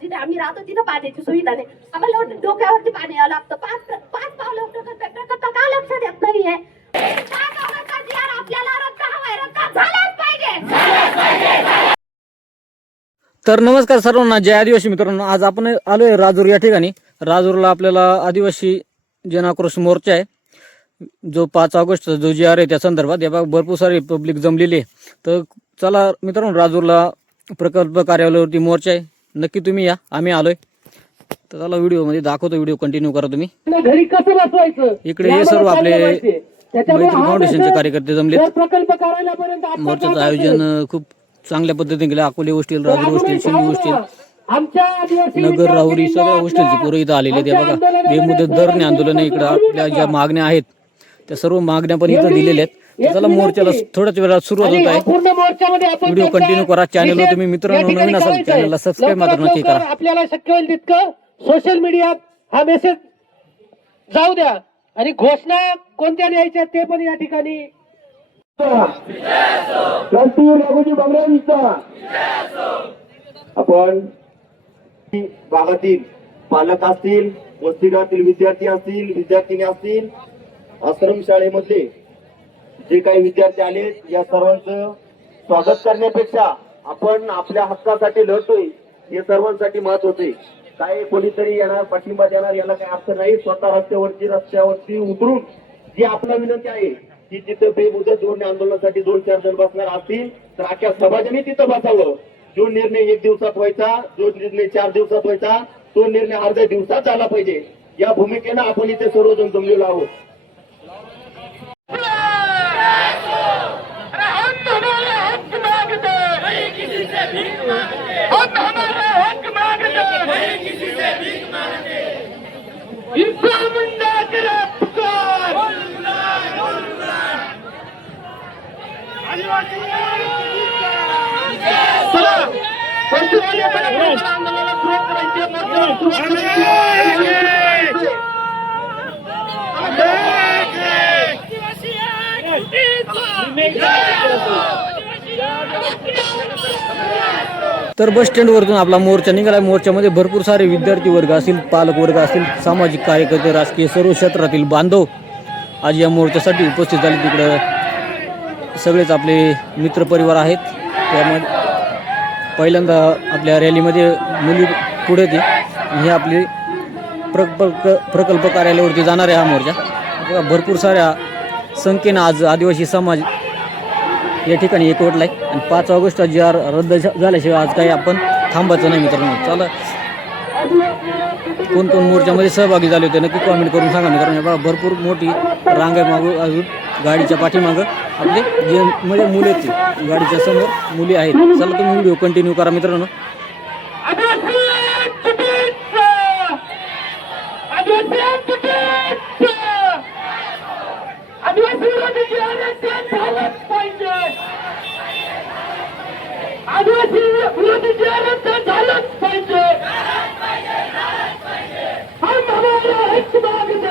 जिथे आम्ही राहतो तिथं पाण्याची सुविधा नाही. आम्हाला डोक्यावरती पाणी यावं लागतं. पाच पाच पावलं करता का लक्षात येत नाहीये. आपल्याला रद्द हवाय, रद्द झालाच पाहिजे. तर नमस्कार सर्वांना, जय आदिवासी मित्रांनो. आज आपण आलोय राजूर या ठिकाणी. राजूरला आपल्याला आदिवासी जनाक्रोश मोर्चा आहे, जो 5 ऑगस्ट जो जी आर आहे त्या संदर्भात. या भरपूर सारी पब्लिक जमलेली आहे. तर चला मित्रांनो, राजूरला प्रकल्प कार्यालयावरती मोर्चा आहे. नक्की तुम्ही या, आम्ही आलोय. तर चला व्हिडिओ मध्ये दाखवतो, व्हिडिओ कंटिन्यू करा तुम्ही. घरी कसं बसवायचं इकडे हे सर्व आपले मैत्री फाउंडेशनचे कार्यकर्ते जमले. प्रकल्प कार्यालयापर्यंत मोर्चाचं आयोजन खूप चांगल्या पद्धतीने केलं. Akole hostel, Rajur hostel, Shindi hostel, Nagar, Rahuri सगळ्या हॉस्टेलचे पोरं इथं आलेले. ते बघा, बेमुदत धरणे आंदोलन इकडं आपल्या ज्या मागण्या आहेत त्या सर्व मागण्या पण इथं दिलेल्या आहेत. तर चला मोर्चाला थोड्याच वेळात सुरुवात होत आहे. व्हिडिओ कंटिन्यू करा. चॅनलवर तुम्ही मित्रांनो नवीन असाल चॅनलला सबस्क्राईब मात्र नक्की करा. आपल्याला शक्य होईल तितकं सोशल मीडियात हा मेसेज जाऊ द्या आणि घोषणा कोणत्या द्यायच्या ते पण या ठिकाणी. आपण भागातील पालक असतील, वसतिगृहातील विद्यार्थी असतील, विद्यार्थिनी असतील, आश्रमशाळेमध्ये जे काही विद्यार्थी आले, या सर्वांचं स्वागत करण्यापेक्षा आपण आपल्या हक्कासाठी लढतोय हे सर्वांसाठी महत्वाचं आहे. काय कोणीतरी येणार, पाठिंबा देणार याला काही अर्थ नाही. स्वतः रस्त्यावरती उतरून जी आपला विनंती आहे की तिथं बेमुदत धोरणे आंदोलनासाठी 2-4 जण बसणार असतील तर अख्ख्या समाजाने तिथं बसावं. जो निर्णय 1 दिवसात व्हायचा, जो निर्णय 4 दिवसात व्हायचा, तो निर्णय अर्ध्या दिवसात झाला पाहिजे. या भूमिकेनं आपण इथे सर्वजण जमलेलो आहोत. तर बस स्टँड वरतून आपला मोर्चा निघाला. मोर्चामध्ये भरपूर सारे विद्यार्थी वर्ग असतील, पालक वर्ग असतील, सामाजिक कार्यकर्ते, राजकीय सर्व क्षेत्रातील बांधव आज या मोर्चासाठी उपस्थित झाले. तिकडं सगळेच आपले मित्रपरिवार आहेत. त्यामध्ये पहिल्यांदा आपल्या रॅलीमध्ये मुली पुढे येते. हे आपले प्रकल्प कार्यालयावरती जाणार आहे हा मोर्चा. भरपूर साऱ्या संख्येनं आज आदिवासी समाज या ठिकाणी एकवटला आहे. आणि 5 ऑगस्टचा जी आर रद्द झाल्याशिवाय आज काही आपण थांबायचं नाही मित्रांनो. चला, कोण कोण मोर्चामध्ये सहभागी झाले होते नक्की कॉमेंट करून सांगा मित्रांनो. बघा, भरपूर मोठी रांग आहे मागं. अजून गाडीच्या पाठीमागं आपले जे म्हणजे मुले आहेत, गाडीच्या समोर मुली आहेत. चला तुम्ही व्हिडिओ कंटिन्यू करा मित्रांनो. आदिवासी विरोधी जे रद्द झालंच पाहिजे. हम हमारा हक मांगते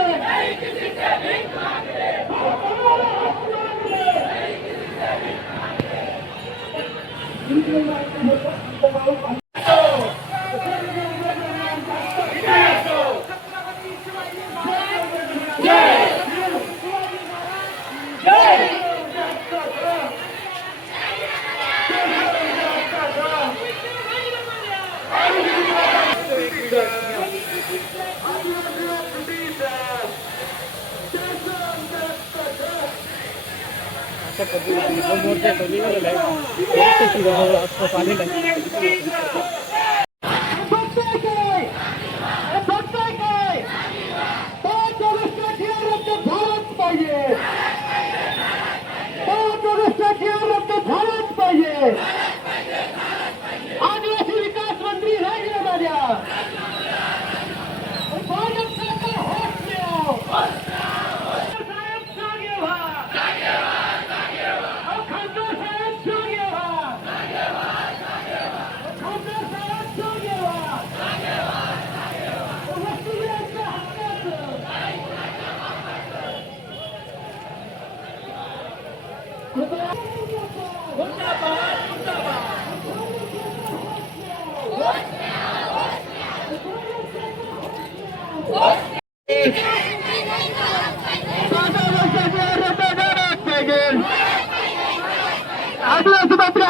आदिवासी विकास मंत्री राजीनामा द्या.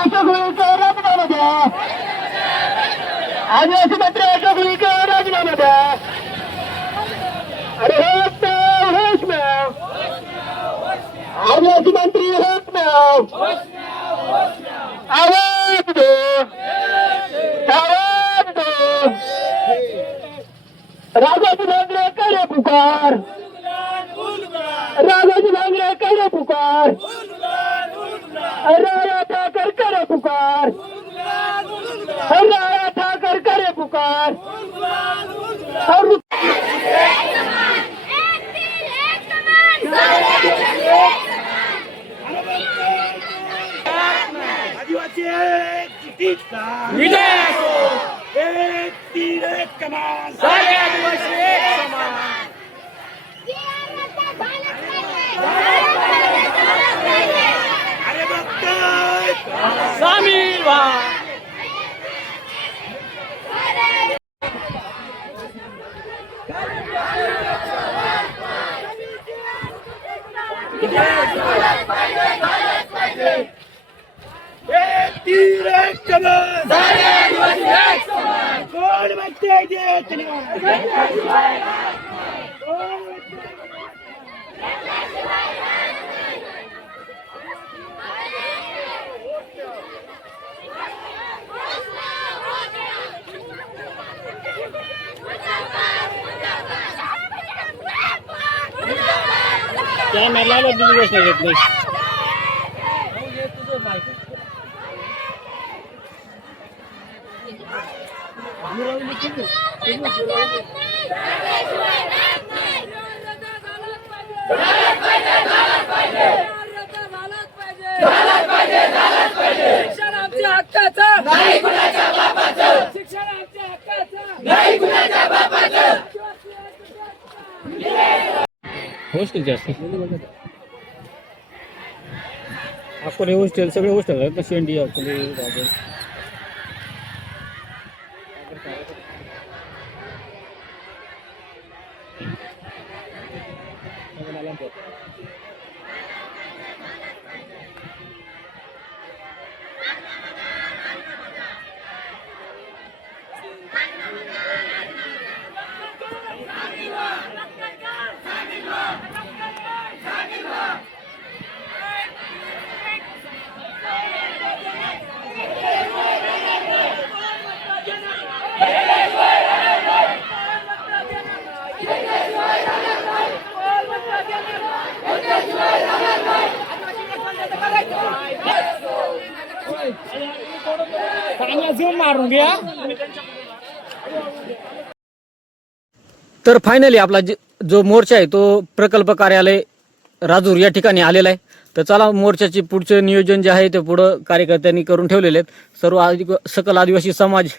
अशोक उईके राजीनामा द्या. आदिवासी मंत्री अशोक उईके राजीनामा द्या. अरे होश में आदिवासी मंत्री होश में आवाज दो, आवाज दो. राघोजी भांगरे करे पुकार, राघोजी भांगरे करे पुकार, राणा ठाकर करे पुकार, राणा ठाकर करे पुकार. और आदिवासी विजय असो. एक तीर एक कमान, सारे आदिवासी एक समान. अरे बघताय सामील व्हा. एक तीर एक कमान, सारे आदिवासी एक समान. कोण म्हणते देत नाही. त्या मला दुसरी गोष्ट येत नाही. शिक्षण आमच्या हक्काचं नाही, कुणाच्या बापाचं. शिक्षण आमच्या हक्काचं नाही, कुणाच्या बापाचं. हॉस्टेल जास्त अकोले हॉस्टेल सगळे हॉस्टेल आहेत ना. शेंडी अकोले राजन. मारून घ्या. तर फायनली आपला जो मोर्चा आहे तो प्रकल्प कार्यालय राजूर या ठिकाणी आलेला आहे. तर चला मोर्चाचे पुढचे नियोजन जे आहे ते पुढं कार्यकर्त्यांनी करून ठेवलेले आहेत. सर्व सकल आदिवासी समाज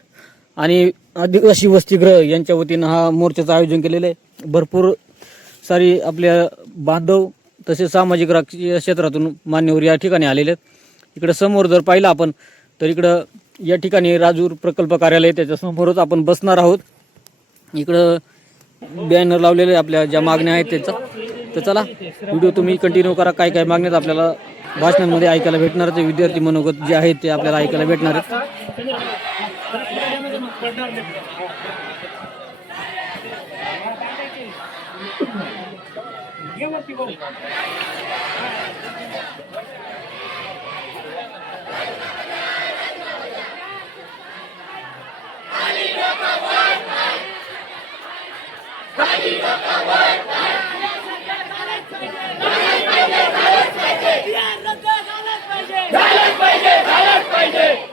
आणि आदिवासी वसतिगृह यांच्या वतीनं हा मोर्चाचं आयोजन केलेलं आहे. भरपूर सारी आपल्या बांधव तसेच सामाजिक राजकीय क्षेत्रातून मान्यवर या ठिकाणी आलेले आहेत. इकडं समोर जर पाहिलं आपण तर इकडं या ठिकाणी राजूर प्रकल्प कार्यालय त्याच्या समोरच आपण बसणार आहोत. इकडं बॅनर लावलेले आपल्या ज्या मागण्या आहेत त्याचा. तर चला व्हिडिओ तुम्ही कंटिन्यू करा. काय काय मागण्यात आपल्याला भाषणांमध्ये ऐकायला भेटणार आहे. विद्यार्थी मनोगत जे आहेत ते आपल्याला ऐकायला भेटणार आहेत.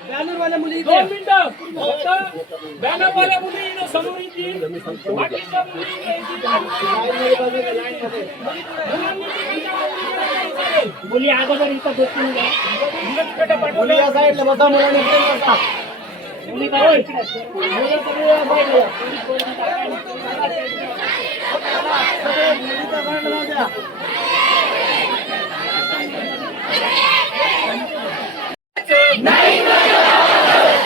बॅनरवाल्या मुली 2 मिनिटं बॅनरवाल्या मुली समोर येतील. बाकीच्या मुली अगोदर इथं बसून या साईडला बसा. मुलांनी मुली काय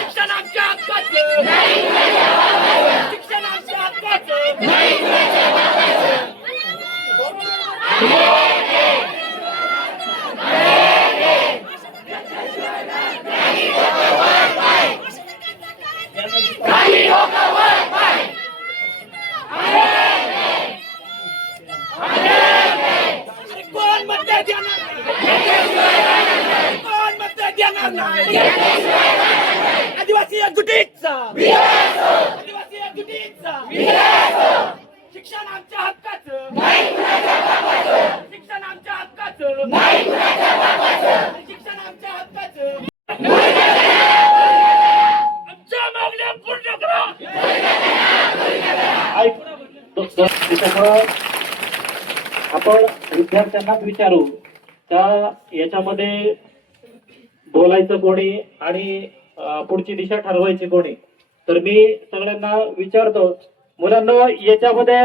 शिक्षणाच्या हक्काचं नाही, शिक्षणाच्या हक्काचं नाही. अरे कोण मतदार देणार नाही? कोण मतदार देणार नाही? आदिवासी एकजुटीचा आदिवासी एकजुटीचा शिक्षण आमच्या हक्काचं शिक्षण आमच्या हक्काचं शिक्षण आमच्या हक्काचं आमच्या मागण्या पूर्ण करा. त्याच्यामुळं आपण विद्यार्थ्यांनाच विचारू का याच्यामध्ये बोलायचं कोणी आणि पुढची दिशा ठरवायची कोणी. तर मी सगळ्यांना विचारतो, मुलांना याच्यामध्ये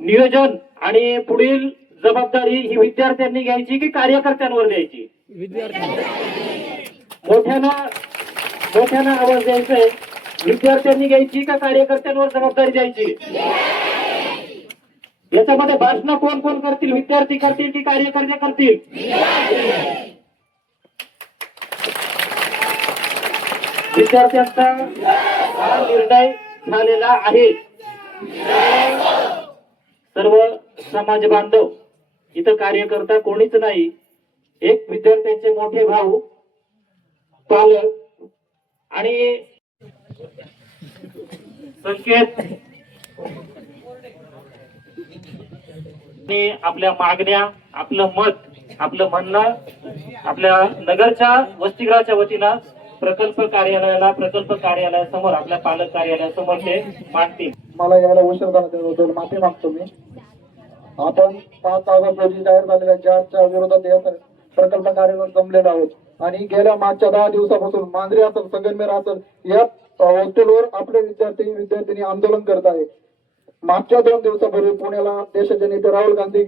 नियोजन आणि पुढील जबाबदारी ही विद्यार्थ्यांनी घ्यायची की कार्यकर्त्यांवर द्यायची? मोठ्यानं आवाज द्यायचा आहे. विद्यार्थ्यांनी घ्यायची का कार्यकर्त्यांवर जबाबदारी द्यायची? याच्यामध्ये भाषण कोण कोण करतील? विद्यार्थी करतील की कार्यकर्ते करतील? विद्यार्थ्यांचा हा निर्णय झालेला आहे. सर्व समाज बांधव, इथं कार्यकर्ता कोणीच नाही. एक विद्यार्थ्यांचे मोठे भाऊ, पालक आणि संकेत आपल्या मागण्या, आपलं मत, आपलं म्हणणं आपल्या नगरच्या वसतिगृहाच्या वतीनं प्रकल्प कार्यालयासमोर आपल्या पालक कार्यालयासमोर ते मांडतील. मला यायला उशीर झाला त्याबद्दल माफी मागतो मी. आपण 5 ऑगस्ट रोजी जाहीर झालेल्या ज्याच्या विरोधात या प्रकल्प कार्यालयात जमलेलो आहोत आणि गेल्या मागच्या 10 दिवसापासून मांजरी असेल, संगमनेर असेल, या हॉस्टेलवर आपले विद्यार्थी आंदोलन करत आहे. मागच्या 2 दिवसापूर्वी पुण्याला देशाचे नेते राहुल गांधी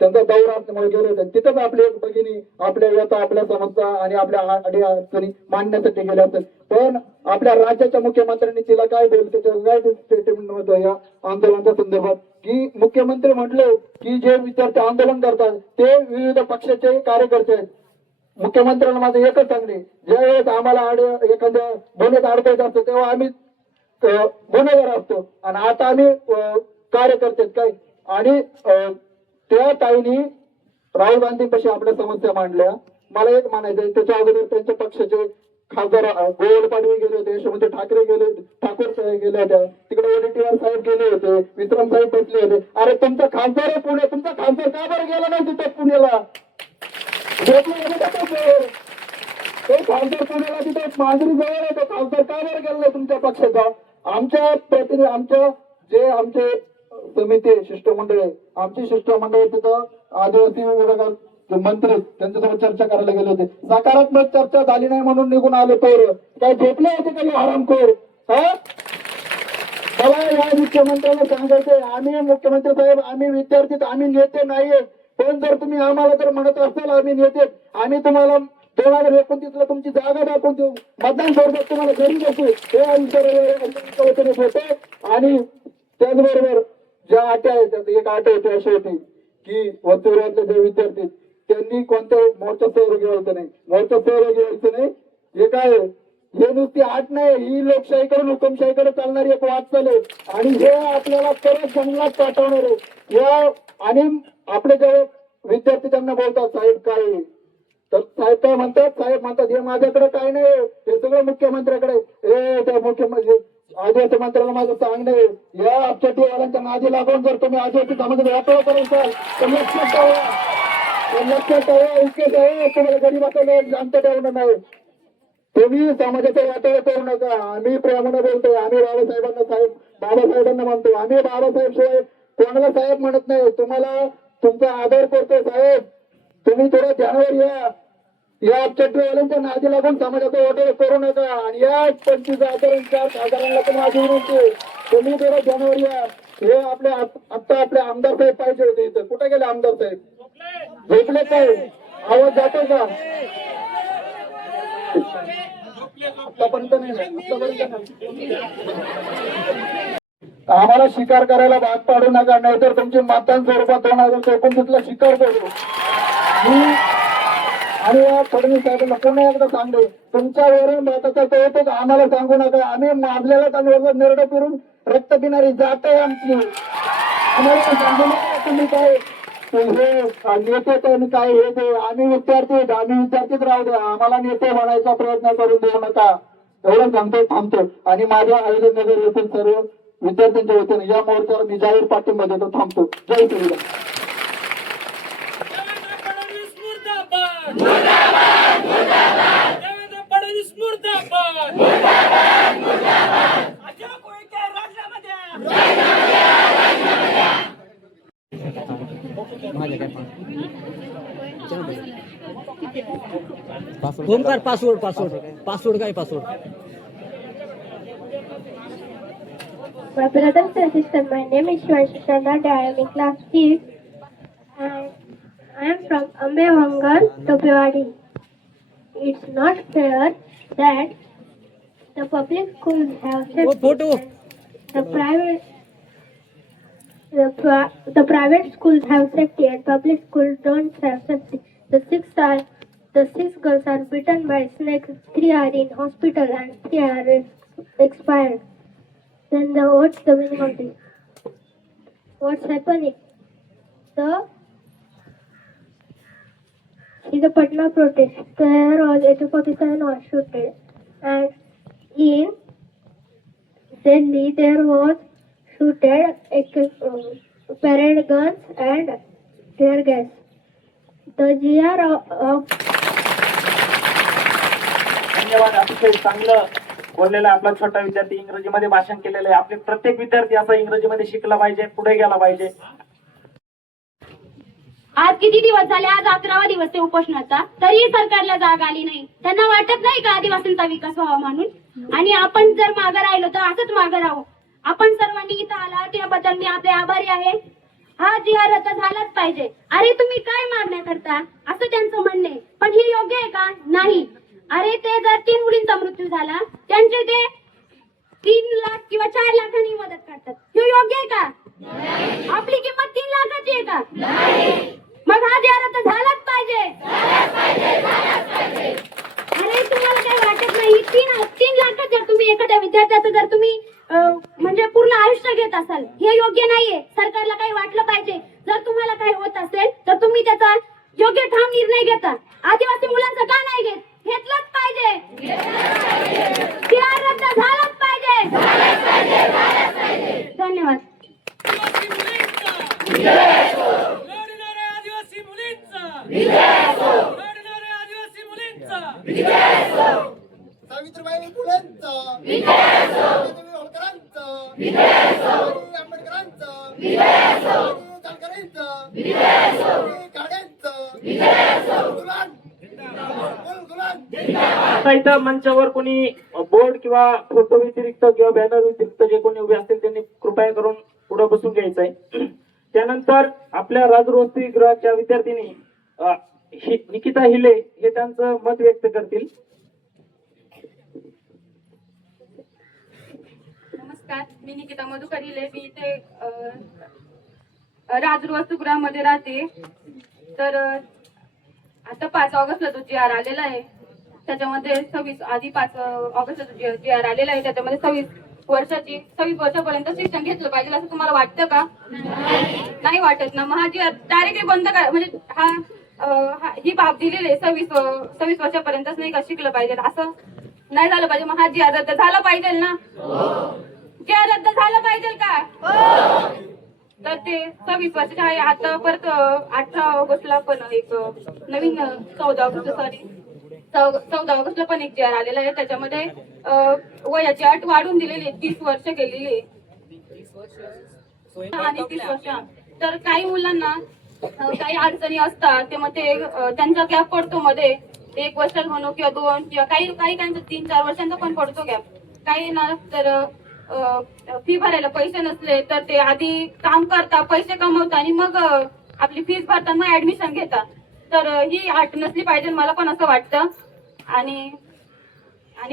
त्यांचा दौरा असल्यामुळे गेले होते. तिथंच आपली एक भगिनी आपल्या व्यथा, आपल्या समस्या आणि आपल्या अडचणी मांडण्यासाठी गेल्या होत्या. पण आपल्या राज्याच्या मुख्यमंत्र्यांनी तिला काय बोलते, काय स्टेटमेंट होतं या आंदोलनाच्या संदर्भात, की मुख्यमंत्री म्हटले की जे विद्यार्थी आंदोलन करतात ते विविध पक्षाचे कार्यकर्ते आहेत. मुख्यमंत्र्यांना माझं एकच सांगणे, ज्या वेळेस आम्हाला एखाद्या गुन्ह्यात अडकायचं असतं तेव्हा आम्ही गुन्हेगार असतो आणि आता आम्ही कार्यकर्ते काय. आणि त्या ताईंनी राहुल गांधींपाशी आपल्या समस्या मांडल्या. मला एक म्हणायचं, त्याच्या अगोदर त्यांच्या पक्षाचे खासदार गोविंद पाडवी गेले होते, यशोमती ठाकरे ठाकूर साहेब गेले होते, तिकडे वडेट्टीवार साहेब गेले होते, विक्रम साहेब बसले होते. अरे तुमचा खासदार आहे पुणे, तुमचा खासदार का बरं गेला नाही तिथे पुण्याला? तो खासदार पुण्याला तिथे मांजरी जवळ आहे, तो खासदार का बरं गेला नाही तुमच्या पक्षाचा? आमच्या प्रतिनिधी, आमचे समिती शिष्टमंडळ आहे, आमची शिष्टमंडळ तिथं आदिवासी विभागात मंत्री त्यांच्यासोबत चर्चा करायला गेले होते. सकारात्मक चर्चा झाली नाही म्हणून निघून आले. पोर काय झोपले होते काही हरामखोर? मला या मुख्यमंत्र्यांना सांगायचंय, आम्ही मुख्यमंत्री साहेब, आम्ही विद्यार्थी, आम्ही नेते नाहीये. पण जर तुम्ही आम्हाला जर म्हणत असाल आम्ही नेते, आम्ही तुम्हाला 2029 तुमची जागा दाखवून देऊ, मतदान करतात तुम्हाला घरी बसू, हे आमच्या होते. आणि त्याचबरोबर ज्या अटी आहेत त्यात एक अट होती अशी होती की वसतिगृहातले जे विद्यार्थी त्यांनी कोणत्या मोर्चात सहभागी व्हायचं नाही, हे काय, हे नुसती अट नाही, ही लोकशाहीकडून हुकुमशाहीकडे चालणारी एक वाटचाल आहे आणि हे आपल्याला परत जंगलात पाठवणार आहे. या आणि आपले जे विद्यार्थी त्यांना बोलतात साहेब काय, तर साहेब काय म्हणतात, साहेब म्हणतात हे माझ्याकडे काय नाही, हे सगळं मुख्यमंत्र्याकडे. हे त्या मुख्यमंत्री आदिवासी मंत्र्याला माझं सांगणे, या अपचटीवाल्यांच्या नादी लागून जर तुम्ही आदिवासी समाजाचा वाटोळा कराल तर लक्षात ठेवा इतकेच आहे, तुम्हाला गरीबाचा जाणता ठेवणं नाही. तुम्ही समाजाचा वाटोळा करू नका. आम्ही प्रेमाने बोलतोय, आम्ही बाबासाहेबांना म्हणतो, आम्ही बाबासाहेब शिवाय कोणाला साहेब म्हणत नाही. तुम्हाला तुमचा आदर करतोय साहेब, तुम्ही थोडं ध्यानावर या अपचटीवाल्यांच्या नादी लागून समाजाचा वाटोळा करू नका. आणि या 25,000 खासदारांना पण माझी विनंती आहे, तुम्ही थोडं ध्यानावर या. हे आपले आता आपले आमदार साहेब पाहिजे होते इथं, कुठे गेले आमदार साहेब? झोपले काय? आवाज जातो का? आतापर्यंत नाही. आम्हाला शिकार करायला भाग पाडू नका, नाहीतर तुमची मतदान स्वरूपात 2029 ला शिकार करू. आणि या फडणवीस साहेबांना पुन्हा एकदा सांगते, तुमच्या वरून भाताचा कौतुक आम्हाला सांगू नका. आम्ही माजलेला तांदूळ नेरडं फिरून रक्त पिणारी जात आहे आमची. आम्हाला सांगू नका तुम्ही काय हे नेते तर काय हे ते. आम्ही विद्यार्थीच राहू द्या, आम्हाला नेते बनायचा प्रयत्न करून देऊ नका. एवढं सांगतो, थांबतो. आणि माझ्या अहिल्यानगर येथील सर्व विद्यार्थ्यांच्या वतीने या मोर्चाला मी जाहीर पाठिंबा देतो. थांबतो. जय श्रीराम. देवेंद्र फडणवीस मुर्दाबाद मुर्दाबाद मुर्दाबाद. देवेंद्र फडणवीस मुर्दाबाद मुर्दाबाद मुर्दाबाद. अशा कोयते राजीनामा द्या. ओमकार पासवर्ड काय password? My brothers and sisters, my name is Shivanshi Chandra. I am in class 6 and I am from Ambevangar, Topewadi. It's not fair that the public schools have safety. Photo The private schools have safety and public schools don't have safety. The six girls are bitten by snakes. 3 are in hospital and 3 are expired. Then what's the meaning of this? What's happening? In the Patna protest, there was 1847 was shooted, and in Delhi there was shooted parade guns and tear gas. The GR of धन्यवाद. अतिशय चांगलं बोललेला आपला छोटा विद्यार्थी, इंग्रजीमध्ये भाषण केलेलं आहे. आपले प्रत्येक विद्यार्थी असं इंग्रजीमध्ये शिकला पाहिजे, पुढे गेला पाहिजे. आज किती दिवस झाले? आज 11वा दिवस आहे उपोषणाचा, तरीही सरकारला जाग आली नाही. त्यांना वाटत नाही का आदिवासींचा विकास व्हावा म्हणून? आणि आपण जर मागे राहिलो तर असंच मागे राहू. आपण सर्वांनी इथं आला त्याबद्दल मी आपले आभारी आहे. हा GR रद्द झालाच पाहिजे. अरे तुम्ही काय मागण्या करता असं त्यांचं म्हणणे, पण हे योग्य आहे का? नाही. अरे ते जर 3 मुलींचा मृत्यू झाला, त्यांचे ते 3 लाख किंवा 4 लाखांनी मदत करतात. हे योग्य आहे का? आपली किंमत 3 लाखाची आहे का? मग हा GR रद्द झालाच पाहिजे. अरे तुम्हाला काय वाटत नाही? 3 लाखात जर तुम्ही एखाद्या विद्यार्थ्याचं जर तुम्ही म्हणजे पूर्ण आयुष्य घेत असाल, हे योग्य नाहीये. सरकारला काही वाटलं पाहिजे. जर तुम्हाला काही होत असेल तर तुम्ही त्याचा योग्य ठाम निर्णय घेता. आदिवासी मुलांचं का नाही घेत? घेतलंच पाहिजे. GR रद्द झालाच पाहिजे. धन्यवाद. लढणाऱ्या आदिवासी मुलींचा लढणाऱ्या आदिवासी मुलींचा सावित्रीबाई फुलेंचा ज्योतिबा होळकरांचा आंबेडकरांचा जानकरांचा आता इथं मंचावर कोणी बोर्ड किंवा फोटो व्यतिरिक्त किंवा बॅनर व्यतिरिक्त जे कोणी उभे असतील त्यांनी कृपया करून पुढे बसून घ्यायचंय. त्यानंतर आपल्या राजवसतिगृहाच्या विद्यार्थिनी निकिता हिले हे त्यांचं मत व्यक्त करतील. नमस्कार, मी निकिता मधुकर हिले. मी इथे राजवसतिगृहामध्ये राहते. तर आता 5 ऑगस्टला जो GR आलेला आहे त्याच्यामध्ये 5 ऑगस्टला जो GR आलेला आहे त्याच्यामध्ये 26 वर्षापर्यंत शिक्षण घेतलं पाहिजे असं तुम्हाला वाटतं का? नाही वाटत ना. मग हा GR डायरेक्टली बंद करा. म्हणजे ही बाब दिलेली आहे 26 वर्षापर्यंतच नाही का शिकलं पाहिजे, असं नाही झालं पाहिजे. मग हा GR रद्द झाला पाहिजे ना? GR रद्द झालं पाहिजे का? तर ते 26 वर्षाचे आहे. आता परत 18 ऑगस्टला पण एक नवीन 14 ऑगस्टला पण एक GR आलेला आहे. त्याच्यामध्ये वयाची अट वाढून दिलेली आहे, 30 वर्ष केलेली आहे आणि 30 वर्ष. तर काही मुलांना काही अडचणी असतात ते मग ते त्यांचा गॅप पडतो मध्ये 1 वर्ष म्हणू किंवा 2 किंवा काही त्यांचा 3-4 वर्षांचा पण पडतो गॅप. काही ना तर फी भरायला पैसे नसले तर ते आधी काम करता, पैसे कमवता आणि मग आपली फीस भरता, मग ऍडमिशन घेता. तर ही अट नसली पाहिजे मला पण असं वाटतं. आणि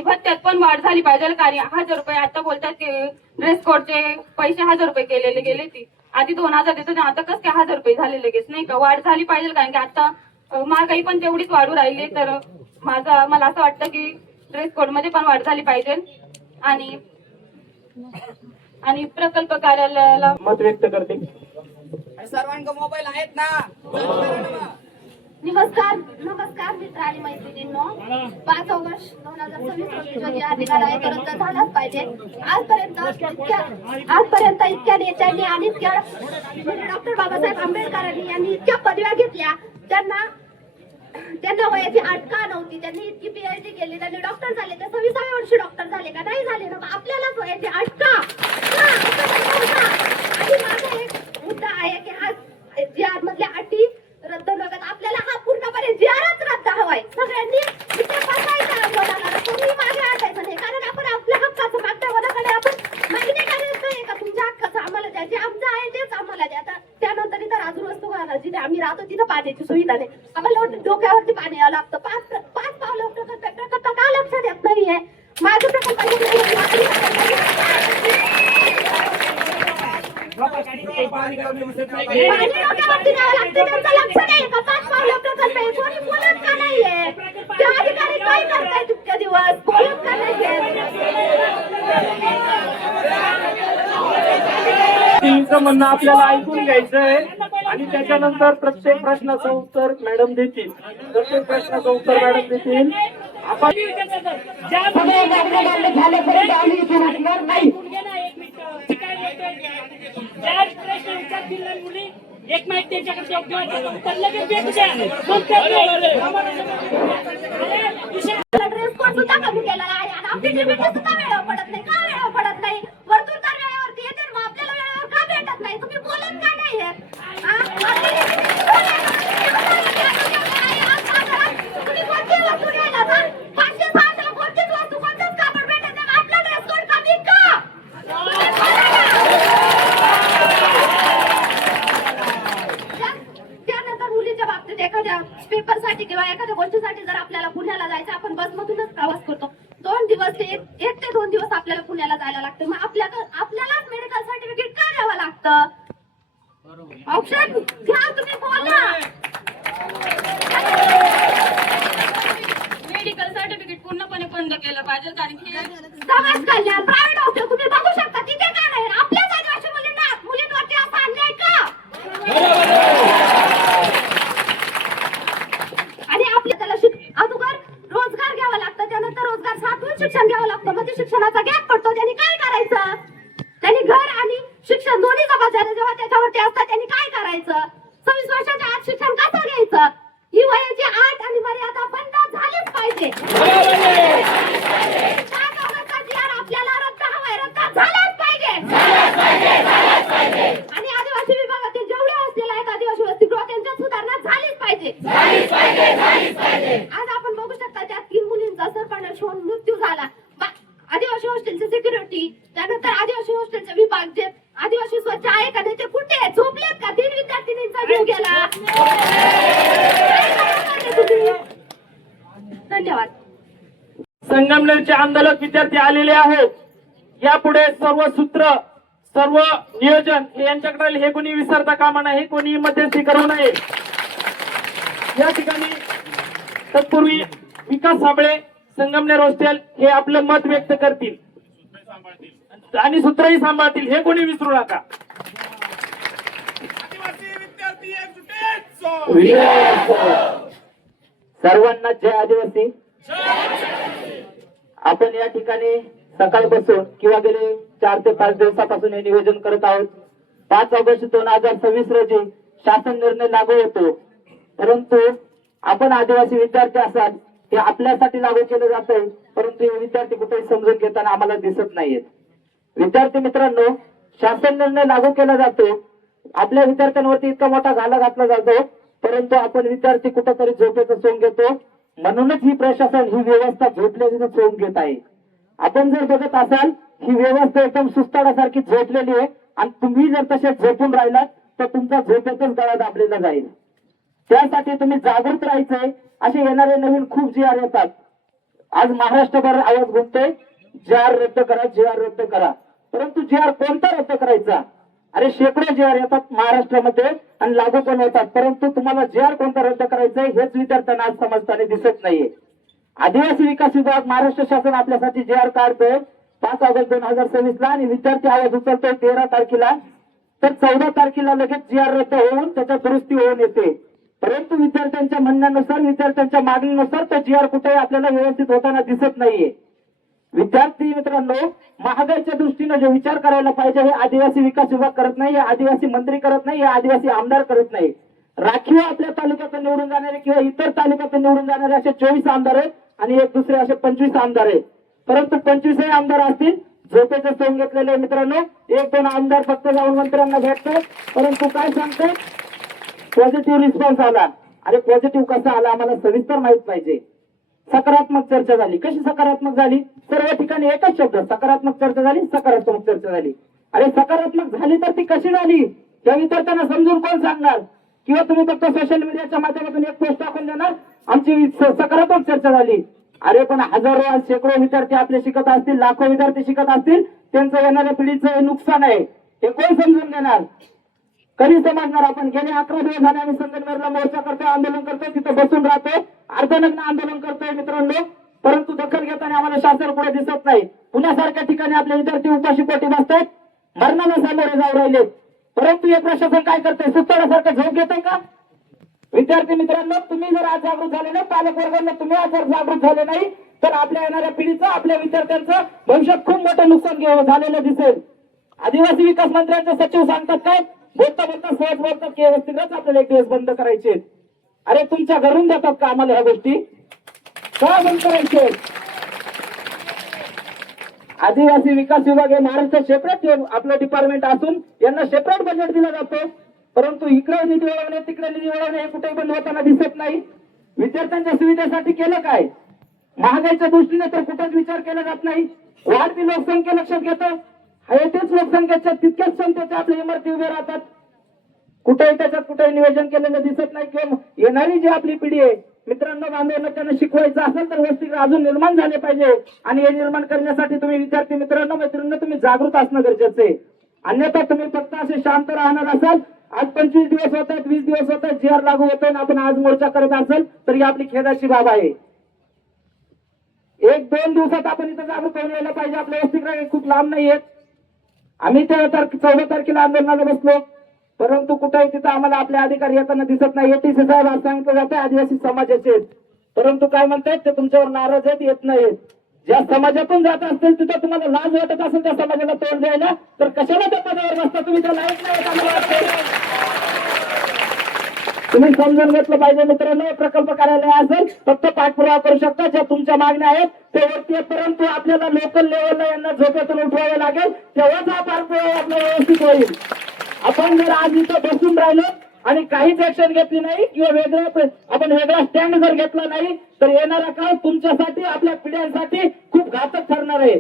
भत्त्यात पण वाढ झाली पाहिजे. कारण 1000 रुपये आता बोलतात की ड्रेस कोडचे पैसे 1000 रुपये केलेले गेले. ती आधी 2000 देतो, आता कसं काय 1000 रुपये झाले लगेच नाही का? वाढ झाली पाहिजे कारण की आता महागाई पण तेवढीच वाढू राहिली, तर मला असं वाटतं की ड्रेस कोड मध्ये पण वाढ झाली पाहिजे आणि प्रकल्प कार्यालयाला मत व्यक्त करते. नमस्कार मित्र आणि मैत्रिणींनो. 5 ऑगस्ट 2026 रोजी जो अधिकार आहे तो रद्द झालाच पाहिजे. आजपर्यंत इतक्या नेत्यांनी आणि इतक्या डॉक्टर बाबासाहेब आंबेडकरांनी यांनी इतक्या पदव्या घेतल्या, त्यांना वयाची अट का नव्हती? त्यांनी इतकी पीएचडी केली, त्यांनी डॉक्टर झाले, ते 26व्या वर्षी डॉक्टर झाले का? नाही झाले ना. आपल्यालाच वयाची अट का? आणि माझा एक मुद्दा आहे की हा जीआर मधल्या अटी रद्द न करता आपल्याला हा पूर्णपणे जीआरच रद्द हवाय. सगळ्यांनी इथे बसायचं आंदोलनाला, कोणी मागे हटायचं नाही, कारण आपण आपल्या हक्काचं मागच्या कोणाकडे आपण मागणी करायचं नाही का तुमच्या हक्काचं आम्हाला द्या, जे आमचं आहे तेच आम्हाला द्या. त्यानंतर इथं राजूर वस्तू घाला जिथे आम्ही राहतो तिथं पाण्याची सुविधा नाही, आम्हाला डोक्यावरती पाणी यावं लागतं. पाच पावलं प्रकल्प का लक्षात येत नाहीये? माझं प्रकल्प पाणी डोक्यावरती न्यावं लागतं, त्यांचं लक्ष नाही का? 5 पावलं प्रकल्प आहे, कोणी बोलत का नाहीये? ते अधिकारी काय करतायत इतके दिवस, बोलत का नाहीये? तिचं म्हणणं आपल्याला ऐकून घ्यायचं आहे आणि त्याच्यानंतर प्रत्येक प्रश्नाचं उत्तर मॅडम देतील. प्रत्येक प्रश्नाचं उत्तर मॅडम देतील. आपण एक माहिती त्यांच्याकडे उत्तर लगेच भेटू द्या. ड्रेस कोड सुद्धा कमी केलेला आहे आणि आपली डिबेट सुद्धा वेळेवर पडत नाही. का वेळेवर पडत नाही? वरतून तर वेळेवरती येते, मग आपल्याला वेळेवर का भेटत नाही? तुम्ही बोलत का नाहीये? तुम्ही कोणती वस्तू घ्यायला जा, 500-600 कोणतीच वस्तू, कोणतंच कापड भेटत नाही, मग आपला ड्रेस कोड कमी का? त्यानंतर मुलीच्या बाबतीत एखाद्या पेपरसाठी किंवा एखाद्या गोष्टीसाठी जर आपल्याला पुण्याला जायचं, आपण बसमधूनच प्रवास करतो, 2 दिवस ते 1 ते 2 दिवस आपल्याला पुण्याला जायला लागतं, मग आपल्यालाच मेडिकल सर्टिफिकेट का द्यावं लागतं? ऑप्शन घ्या, तुम्ही बोला. मेडिकल सर्टिफिकेट पूर्णपणे बंद केलं पाहिजे, कारण की समाज कल्याण प्रायव्हेट हॉस्पिटल तुम्ही बघू शकता, तिथे का नाही? आपल्याच आदिवासी मुलींवरती असा अन्याय का? आणि आपल्या त्याला अगोदर रोजगार घ्यावा लागतं, त्यानंतर रोजगार साधून शिक्षण घ्यावं लागतं, मग ते शिक्षणाचा गॅप पडतो. त्यांनी काय करायचं? त्यांनी घर आणि शिक्षण दोन्ही जबाबदाऱ्या जेव्हा त्याच्यावरती असतात, त्यांनी काय करायचं? 26 वर्षाच्या आत शिक्षण कसं घ्यायचं? ही वयाची अट आणि मर्यादा बंद झालीच पाहिजे. आपल्याला रद्द हवाय, रद्द झालाच पाहिजे. आणि आदिवासी विभागातील जेवढे हॉस्टेल आहेत, आदिवासी वसतिगृह, त्यांच्यात सुधारणा झालीच पाहिजे. आज आपण बघू शकता त्या 3 मुलींचा सरपंच होऊन मृत्यू झाला. आदिवासी हॉस्टेलची सिक्युरिटी, त्यानंतर आदिवासी हॉस्टेलचे विभाग, जे आदिवासी स्वच्छ आहे का नाही, ते कुठे आहेत? झोपलेत का? 3 विद्यार्थिनींचा जीव गेला. धन्यवाद. संगमनेरचे आंदोलक विद्यार्थी आलेले आहेत. यापुढे सर्व सूत्र, सर्व नियोजन हे यांच्याकडे, हे कोणी विसरता कामा नये, हे कोणी मध्यस्थी करू नये. या ठिकाणी तत्पूर्वी विकास साबळे, संगमनेर हॉस्टेल, हे आपलं मत व्यक्त करतील आणि सूत्रही सांभाळतील, हे कोणी विसरू नका. सर्वांना जय आदिवासी. आपण या ठिकाणी सकाळपासून किंवा गेले 4 ते 5 दिवसापासून हे नियोजन करत आहोत. 5 ऑगस्ट 2026 रोजी शासन निर्णय लागू होतो, परंतु आपण आदिवासी विद्यार्थी असाल, हे आपल्यासाठी लागू केलं जात आहे, परंतु हे विद्यार्थी कुठेही समजून घेताना आम्हाला दिसत नाहीयेत. विद्यार्थी मित्रांनो, शासन निर्णय लागू केला जातो, आपल्या विद्यार्थ्यांवरती इतका मोठा घाला घातला जातो, परंतु आपण विद्यार्थी कुठेतरी झोपेचं सोंग घेतो. म्हणूनच ही प्रशासन, ही व्यवस्था झोपलेली सोंग घेत आहे. आपण जर बघत असाल, ही व्यवस्था एकदम सुस्ताडासारखी झोपलेली आहे आणि तुम्ही जर तसे झोपून राहिलात तर तुमचा झोपेतच गळा दाबलेला जाईल. त्यासाठी तुम्ही जागृत राहायचंय. असे येणारे नवीन खूप जीआर येतात. आज महाराष्ट्रभर आवाज घुमतोय, जीआर रद्द करा, जीआर रद्द करा. परंतु जीआर कोणता रद्द करायचा? अरे शेकडो जे आर येतात महाराष्ट्रामध्ये आणि लागू पण होतात, परंतु तुम्हाला जे आर कोणता रद्द करायचा आहे हेच विद्यार्थ्यांना आज समजताना दिसत नाहीये. आदिवासी विकास विभाग महाराष्ट्र शासन आपल्यासाठी जे आर काढतोय 5 ऑगस्ट 2026 ला आणि विद्यार्थी आवाज उचलतोय 13 तारखेला. तर 14 तारखेला लगेच जी आर रद्द होऊन त्याच्यात दुरुस्ती होऊन येते. परंतु विद्यार्थ्यांच्या म्हणण्यानुसार, विद्यार्थ्यांच्या मागणीनुसार तो जी आर कुठेही आपल्याला व्यवस्थित होताना दिसत नाहीये. विद्यार्थी मित्रांनो, महागाईच्या दृष्टीने जो विचार करायला पाहिजे हे आदिवासी विकास विभाग करत नाही, हे आदिवासी मंत्री करत नाही, हे आदिवासी आमदार करत नाही. राखीव आपल्या तालुक्यातून निवडून जाणारे किंवा इतर तालुक्यातून निवडून जाणारे असे 24 आमदार आहेत आणि एक दुसरे असे 25 आमदार आहेत. परंतु 25 आमदार असतील झोपेचं सोंग घेतलेले मित्रांनो. 1-2 आमदार फक्त जाऊन मंत्र्यांना भेटतो, परंतु काय सांगतो, पॉझिटिव्ह रिस्पॉन्स आला. अरे पॉझिटिव्ह कसा आला आम्हाला सविस्तर माहित पाहिजे. सकारात्मक चर्चा झाली. कशी सकारात्मक झाली? सर्व ठिकाणी एकच शब्द, सकारात्मक चर्चा झाली, सकारात्मक चर्चा झाली. अरे सकारात्मक झाली तर ती कशी झाली त्या विद्यार्थ्यांना समजून कोण सांगणार? किंवा तुम्ही फक्त सोशल मीडियाच्या माध्यमातून एक पोस्ट टाकून देणार आमची सकारात्मक चर्चा झाली. अरे पण हजारो आज शेकडो विद्यार्थी आपले शिकत असतील, लाखो विद्यार्थी शिकत असतील, त्यांचं येणाऱ्या पिढीचं नुकसान आहे, हे कोण समजून घेणार? कधी समजणार? आपण गेले 11 दिवस झाले आम्ही संगमनेरला मोर्चा करतोय, आंदोलन करतोय, तिथं बसून राहतोय, अर्धनग्न आंदोलन करतोय मित्रांनो. परंतु दखल घेताना आम्हाला शासन पुढे दिसत नाही. पुण्यासारख्या ठिकाणी आपले विद्यार्थी उपाशी पोटी बसतात, मरणाला सामोरे जाऊ राहिले. परंतु हे प्रशासन काय करतंय? सुताड्यासारखं झोप घेतंय का? विद्यार्थी मित्रांनो, तुम्ही जर आज जागृत झाले नाही, पालक वर्गांना तुम्ही आज जर जागृत झाले नाही, तर आपल्या येणाऱ्या पिढीचं, आपल्या विद्यार्थ्यांचं भविष्यात खूप मोठं नुकसान झालेलं दिसेल. आदिवासी विकास मंत्र्यांचे सचिव सांगतात काय? बोलता बोलता सहज बोलतात की व्यवस्थितच आपल्याला एक दिवस बंद करायचे. अरे तुमच्या घरून देतात का आम्हाला ह्या गोष्टी? का बंद करायचे? आदिवासी विकास विभाग हे महाराष्ट्र सेपरेट आपलं डिपार्टमेंट असून यांना सेपरेट बजेट दिलं जातं, परंतु इकडे निधी वळवणे, तिकडे निधी वळवणे हे कुठेही बंद होताना दिसत नाही. विद्यार्थ्यांच्या सुविधेसाठी केलं काय? महागाईच्या दृष्टीने तर कुठेच विचार केला जात नाही. वाढती लोकसंख्या लक्षात घेतं, तेच लोकसंख्येच्या तितक्याच क्षमतेच्या आपल्या इमारती उभे राहतात. कुठेही त्याच्यात कुठेही नियोजन केलेलं दिसत नाही. किंवा येणारी जी आपली पिढी आहे मित्रांनो, बांधवांना त्यांना शिकवायचं असेल तर वसतिगृह अजून निर्माण झाले पाहिजे. आणि हे निर्माण करण्यासाठी तुम्ही विद्यार्थी मित्रांनो, मैत्रिणींनो, तुम्ही जागृत असणं गरजेचं आहे. अन्यथा तुम्ही फक्त असे शांत राहणार असाल, आज 25 दिवस होत आहेत, 20 दिवस होत आहेत, जी आर लागू होतोय, आपण आज मोर्चा करत असेल तर ही आपली खेदाची बाब आहे. 1-2 दिवसात आपण इथं जागृत होऊन यायला पाहिजे. आपल्या वसतिगृह खूप लांब नाहीयेत. आम्ही 14 तारखेला आंदोलनाला बसलो, परंतु कुठेही तिथं आम्हाला आपले अधिकारी येताना दिसत नाही. एटीसी साहेब आज सांगितलं जातं आदिवासी समाजाचे आहेत, परंतु काय म्हणतायत ते तुमच्यावर नाराज आहेत, येत नाहीत. ज्या समाजातून जात असतील तिथं तुम्हाला लाज वाटत असेल त्या समाजाला तोंड द्यायला, तर कशाला त्या पदावर बसता तुम्ही? त्या लायक नाही आम्हाला वाटतं. तुम्ही समजून घेतलं पाहिजे मित्रांनो. प्रकल्प कार्यालय असेल फक्त पाठपुरावा करू शकता, ज्या तुमच्या मागण्या आहेत ते वरती आहेत, परंतु आपल्याला लोकल लेवलला यांना झोपेतून उठवावे लागेल, तेव्हाच हा पाठपुरावा आपला व्यवस्थित होईल. आपण जर आज इथं बसून राहिलो आणि काहीच ऍक्शन घेतली नाही किंवा आपण वेगळा स्टँड जर घेतला नाही, तर येणारा काळ तुमच्यासाठी, आपल्या पिढ्यांसाठी खूप घातक ठरणार आहे.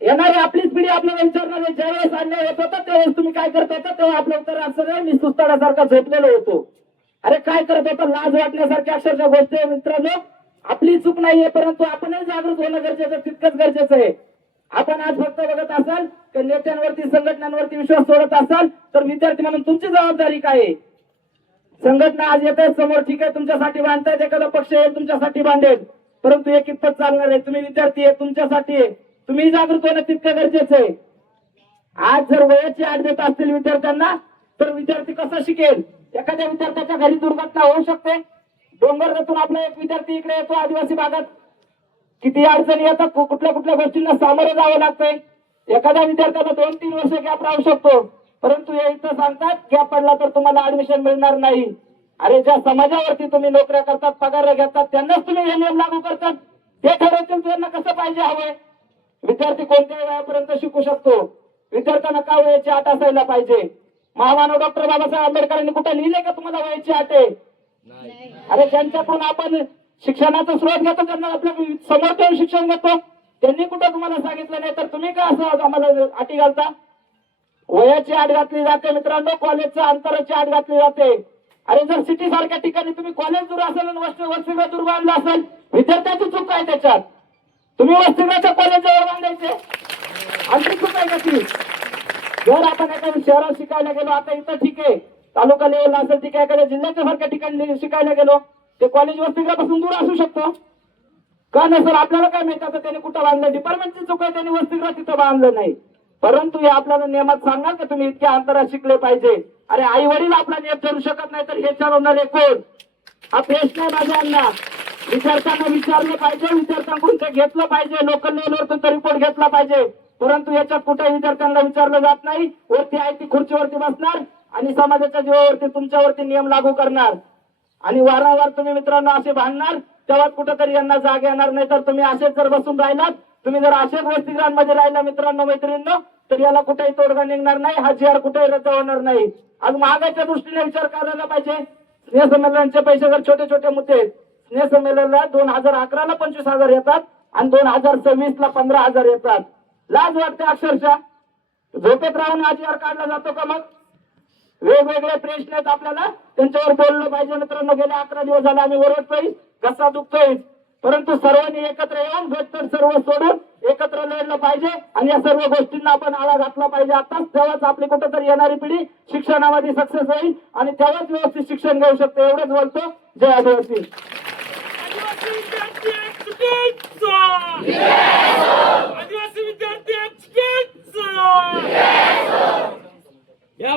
येणारी आपलीच पिढी आपल्याला विचारणार आहे, ज्यावेळेस अन्याय होत होता त्यावेळेस तुम्ही काय करत होता, तेव्हा आपलं उत्तर असं नाही, मी सुस्ताड्यासारखा झोपलेलो होतो. अरे काय करत होता? लाज वाटण्यासारख्या अक्षरशः गोष्ट आहे मित्रांनो. आपली चूक नाहीये, परंतु आपणही जागृत होणं गरजेचं, तितकंच गरजेचं आहे. आपण आज फक्त बघत असाल तर नेत्यांवरती, संघटनांवरती विश्वास सोडत असाल तर विद्यार्थी म्हणून तुमची जबाबदारी काय आहे? संघटना आज येत आहेत समोर, ठीक आहे, तुमच्यासाठी बांधतायत, एखादा पक्ष येईल तुमच्यासाठी बांधेल, परंतु हे कितपत चालणार आहे? तुम्ही विद्यार्थी आहे, तुमच्यासाठी आहे, तुम्ही जागृत होणं तितकं गरजेचं आहे. आज जर वयाची आड देत असतील विद्यार्थ्यांना, तर विद्यार्थी कसा शिकेल? एखाद्या विद्यार्थ्याच्या घरी दुर्घटना होऊ शकते. डोंगरदतून आपला एक विद्यार्थी इकडे येतो आदिवासी भागात, किती अडचणी येतात, कुठल्या कुठल्या गोष्टींना सामोरं जावं लागतंय. एखाद्या विद्यार्थ्याला 2-3 वर्ष गॅप राहू शकतो, परंतु हे इथं सांगतात गॅप पडला तर तुम्हाला ऍडमिशन मिळणार नाही. अरे ज्या समाजावरती तुम्ही नोकऱ्या करतात, पगार घेतात, त्यांनाच तुम्ही हे नियम लागू करतात. ते ठरवतील त्यांना कसं पाहिजे हवंय. विद्यार्थी कोणत्याही वयापर्यंत शिकू शकतो. विद्यार्थ्यांना का वयाची अट असायला पाहिजे? महामानव डॉक्टर बाबासाहेब आंबेडकरांनी कुठे लिहिले का तुम्हाला वयाची अट आहे? अरे ज्यांच्याकडून आपण शिक्षणाचा स्रोत घेतो, त्यांना आपल्या समोर ठेवून शिक्षण घेतो, त्यांनी कुठं तुम्हाला सांगितलं नाही, तर तुम्ही काय असं आम्हाला अटी घालता? वयाची अट घातली जाते मित्रांनो, कॉलेजच्या अंतराची अट घातली जाते. अरे जर सिटी सारख्या ठिकाणी तुम्ही कॉलेज दूर असेल आणि वसतिगृह दूर बांधलं असेल, विद्यार्थ्याची चूक आहे त्याच्यात. तुम्ही वसतिगृहाच्या कॉलेज जवळ बांधायचे, आमची चूक आहे का ती? जर आपण एखाद्या शहरात शिकायला गेलो, आता इथं ठीक आहे तालुका लेवलला असेल, ठीक आहे एखाद्या जिल्ह्याच्या सारख्या ठिकाणी शिकायला गेलो, ते कॉलेज वसतिगृहापासून दूर असू शकतो का नाही सर? आपल्याला काय माहिती आता त्यांनी कुठं बांधलं, डिपार्टमेंटची चूक आहे, त्यांनी वसतिगृह तिथं बांधलं नाही. परंतु हे आपल्याला नियमात सांगणार का तुम्ही इतक्या अंतरात शिकले पाहिजे? अरे आई वडील आपला नियम ठरू शकत नाही तर हे चालवणारे कोण? हा प्रश्न आहे माझ्यांना. विद्यार्थ्यांना विचारलं पाहिजे, विद्यार्थ्यांकडून ते घेतलं पाहिजे, लोकल लेवलवरतून तो रिपोर्ट घेतला पाहिजे. परंतु याच्यात कुठे विद्यार्थ्यांना विचारलं जात नाही. वरती आहे ती खुर्चीवरती बसणार आणि समाजाच्या जीवावरती तुमच्यावरती नियम लागू करणार आणि वारंवार तुम्ही मित्रांनो असे भांडणार, तेव्हा कुठेतरी यांना जाग येणार. नाही तर तुम्ही असेच जर बसून राहिलात, तुम्ही जर असेच वसतिगृहांमध्ये राहिला मित्रांनो मैत्रिणींनो, तर याला कुठेही तोडगा निघणार नाही, हा जी आर कुठेही रद्द होणार नाही. आज महागाईच्या दृष्टीने विचार करायला पाहिजे. स्नेहसंमेलनाचे पैसे जर छोटे छोटे मुद्दे आहेत, स्नेहसंमेलनाला 2011ला 25,000 येतात आणि 2026ला 15,000 येतात. लाज वाटते अक्षरशः. झोपेत राहून हा जी आर काढला जातो का? मग वेगवेगळे प्रश्न आहेत आपल्याला, त्यांच्यावर बोललं पाहिजे मित्रांनो. गेले 11 दिवस झाले आम्ही ओरडतोय, घसा दुखतोय, परंतु सर्वांनी एकत्र येऊन भेटतर सर्व सोडून एकत्र लढलं पाहिजे आणि या सर्व गोष्टींना आपण आळा घातला पाहिजे. आताच तेव्हाच आपली कुठेतरी येणारी पिढी शिक्षणामध्ये सक्सेस होईल आणि तेव्हाच व्यवस्थित शिक्षण घेऊ शकते. एवढंच बोलतो. जय आदिवासी. आदिवासी विद्यार्थी एकजुटीचा! आदिवासी विद्यार्थी एकजुटीचा! या